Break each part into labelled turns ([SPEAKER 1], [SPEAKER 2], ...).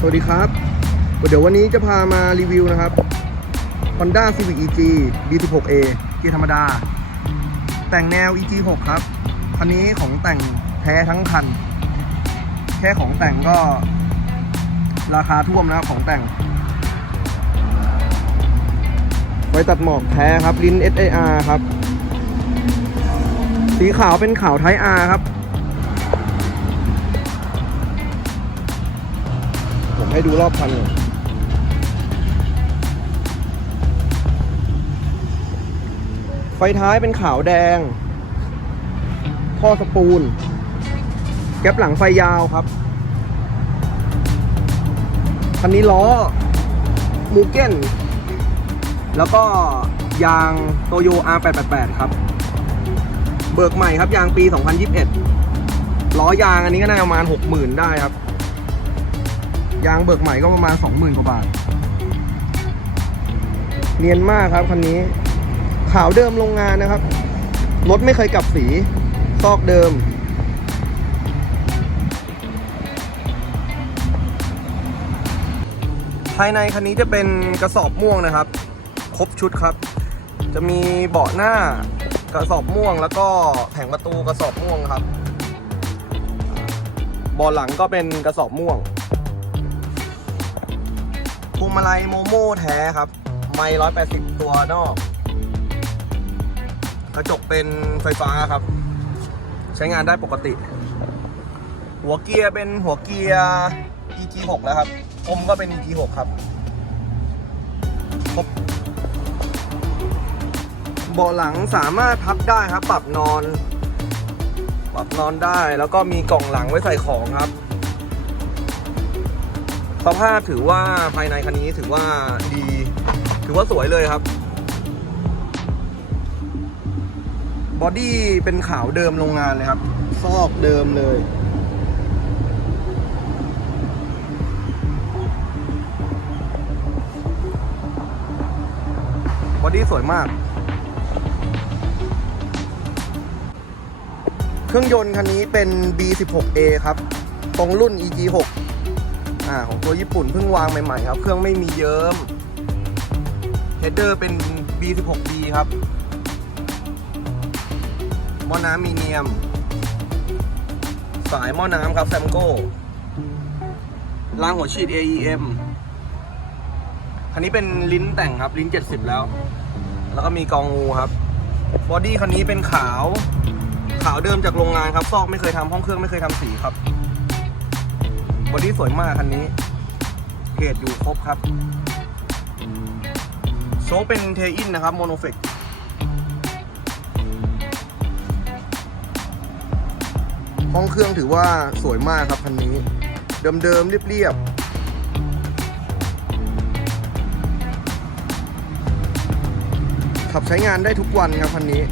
[SPEAKER 1] สวัสดีครับ เดี๋ยววันนี้จะพามารีวิวนะครับ Honda Civic EG B16A เกียร์ธรรมดา แต่งแนว EG6 ครับ คันนี้ของแต่งแท้ทั้งคัน แค่ของแต่งก็ ราคาท่วมนะครับของแต่ง ไว้ตัดหมอกแท้ครับ ลิ้น SAR ครับ สีขาวเป็นขาวไท R ครับ ให้ดูรอบคันไฟท้ายเป็นขาวแดงท่อสปูลแก๊ปหลังไฟยาวครับ คันนี้ล้อมูเก้น แล้วก็ยางโตโย R888 ครับ เบิกใหม่ครับยางปี 2021 ล้อยางอันนี้ก็น่าประมาณ 60,000 ได้ครับ ยางเบิกใหม่ก็ประมาณ 20,000กว่าบาท เนียนมากครับคันนี้ ขาวเดิมโรงงานนะครับ รถไม่เคยกลับสี ซอกเดิม ภายในคันนี้จะเป็นกระสอบม่วงนะครับ ครบชุดครับ จะมีเบาะหน้ากระสอบม่วงแล้วก็แผงประตูกระสอบม่วงครับเบาะหลังก็เป็นกระสอบม่วง พวงมาลัยโมโม่แท้ครับ ไมร้อยแปดสิบตัวนอก กระจกเป็นไฟฟ้าครับ ใช้งานได้ปกติ หัวเกียร์เป็นหัวเกียร์ EG6 แล้วครับคมก็เป็น EG6 ครับครบเบาะหลังสามารถพับได้ครับ ปรับนอน ปรับนอนได้แล้วก็มีกล่องหลังไว้ใส่ของครับ สภาพถือว่าภายในคันนี้ถือว่าดี ถือว่าสวยเลยครับ บอดี้เป็นขาวเดิมโรงงานเลยครับ ซอกเดิมเลย บอดี้สวยมาก เครื่องยนต์คันนี้เป็น B16A ครับ ตรงรุ่น EG6 อ่าของตัวญี่ปุ่นเพิ่งวางใหม่ๆครับ เครื่องไม่มีเยิ้มเฮดเดอร์เป็น B16B ครับหม้อน้ำมีเนียม สายหม้อน้ำครับแซมโก้รางหัวฉีด AEM คันนี้เป็นลิ้นแต่งครับ ลิ้น 70 แล้ว แล้วก็มีกองงูครับ บอดี้คันนี้เป็นขาว ขาวเดิมจากโรงงานครับ ซอกไม่เคยทำห้องเครื่องไม่เคยทำสีครับ บอดี้สวยมากคันนี้เพจอยู่ครบครับโชคเป็นเทอินนะครับโมโนเฟกห้องเครื่องถือว่าสวยมากครับคันนี้ เดิมๆเรียบๆขับใช้งานได้ทุกวันครับคันนี้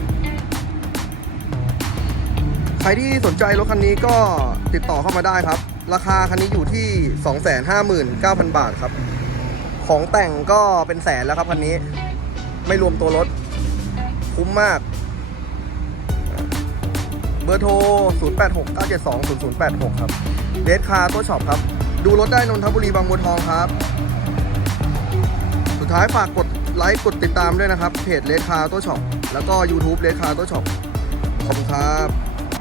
[SPEAKER 1] ใครที่สนใจรถคันนี้ก็ติดต่อเข้ามาได้ครับ ราคาคันนี้อยู่ที่ 259,000 บาทครับ ของแต่งก็เป็นแสนแล้วครับคันนี้ ไม่รวมตัวรถ คุ้มมาก เบอร์โทร 0869720086 ครับเดสคาร์ตัวช็อปครับ ดูรถได้นนทบุรีบางบัวทองครับ สุดท้ายฝากกดไลค์กดติดตามด้วยนะครับ เพจเลดคาร์ตัวช็อปแล้วก็ YouTube เลดคาร์ตัวช็อปขอบคุณครับ